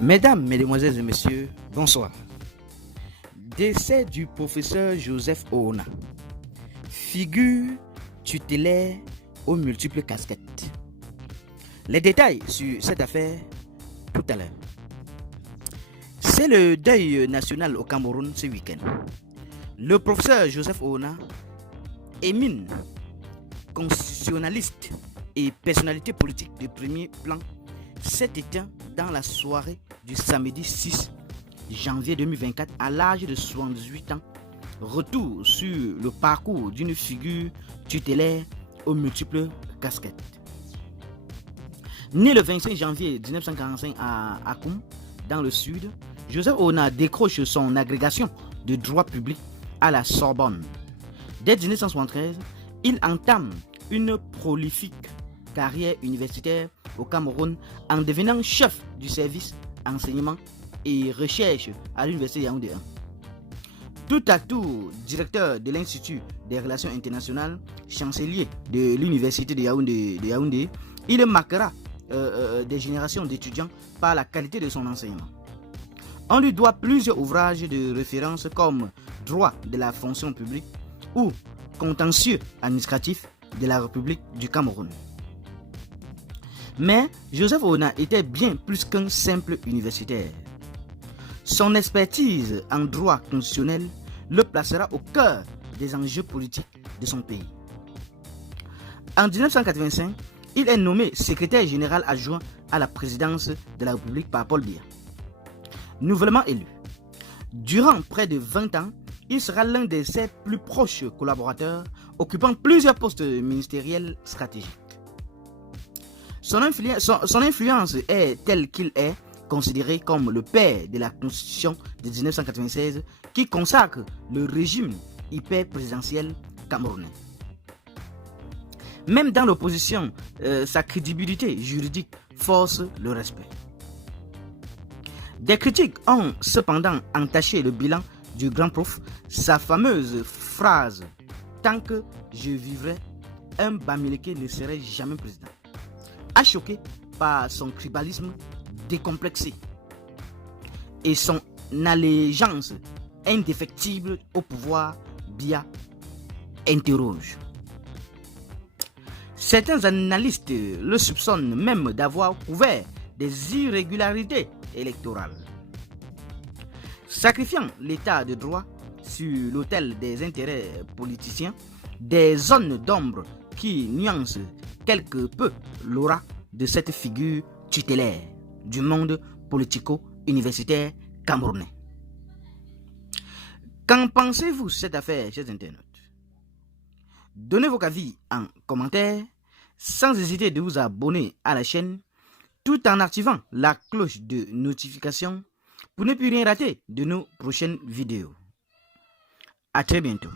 Mesdames, Mesdemoiselles et Messieurs, bonsoir. Décès du professeur Joseph Oona, figure tutélaire aux multiples casquettes. Les détails sur cette affaire tout à l'heure. C'est le deuil national au Cameroun ce week-end. Le professeur Joseph Oona, émine constitutionnaliste et personnalité politique de premier plan, s'est éteint dans la soirée du samedi 6 janvier 2024 à l'âge de 78 ans. Retour sur le parcours d'une figure tutélaire aux multiples casquettes. Né le 25 janvier 1945 à Akoum, dans le sud, Joseph Oona décroche son agrégation de droit public à la Sorbonne. Dès 1973, il entame une prolifique carrière universitaire au Cameroun en devenant chef du service enseignement et recherche à l'université Yaoundé 1. Tout à tout directeur de l'Institut des relations internationales, chancelier de l'université de Yaoundé, il marquera des générations d'étudiants par la qualité de son enseignement. On lui doit plusieurs ouvrages de référence comme Droit de la fonction publique ou Contentieux administratif de la République du Cameroun. Mais Joseph Oona était bien plus qu'un simple universitaire. Son expertise en droit constitutionnel le placera au cœur des enjeux politiques de son pays. En 1985, il est nommé secrétaire général adjoint à la présidence de la République par Paul Biya. Nouvellement élu, durant près de 20 ans, il sera l'un de ses plus proches collaborateurs, occupant plusieurs postes ministériels stratégiques. Son influence est telle qu'il est considéré comme le père de la Constitution de 1996 qui consacre le régime hyper-présidentiel camerounais. Même dans l'opposition, sa crédibilité juridique force le respect. Des critiques ont cependant entaché le bilan du grand prof, sa fameuse phrase « Tant que je vivrai, un Bamileke ne serait jamais président », a choqué par son tribalisme décomplexé et son allégeance indéfectible au pouvoir. Biya interroge. Certains analystes le soupçonnent même d'avoir couvert des irrégularités électorales. Sacrifiant l'état de droit sur l'autel des intérêts politiciens, des zones d'ombre qui nuancent quelque peu l'aura de cette figure tutélaire du monde politico-universitaire camerounais. Qu'en pensez-vous de cette affaire, chers internautes? Donnez vos avis en commentaire, sans hésiter de vous abonner à la chaîne, tout en activant la cloche de notification pour ne plus rien rater de nos prochaines vidéos. À très bientôt.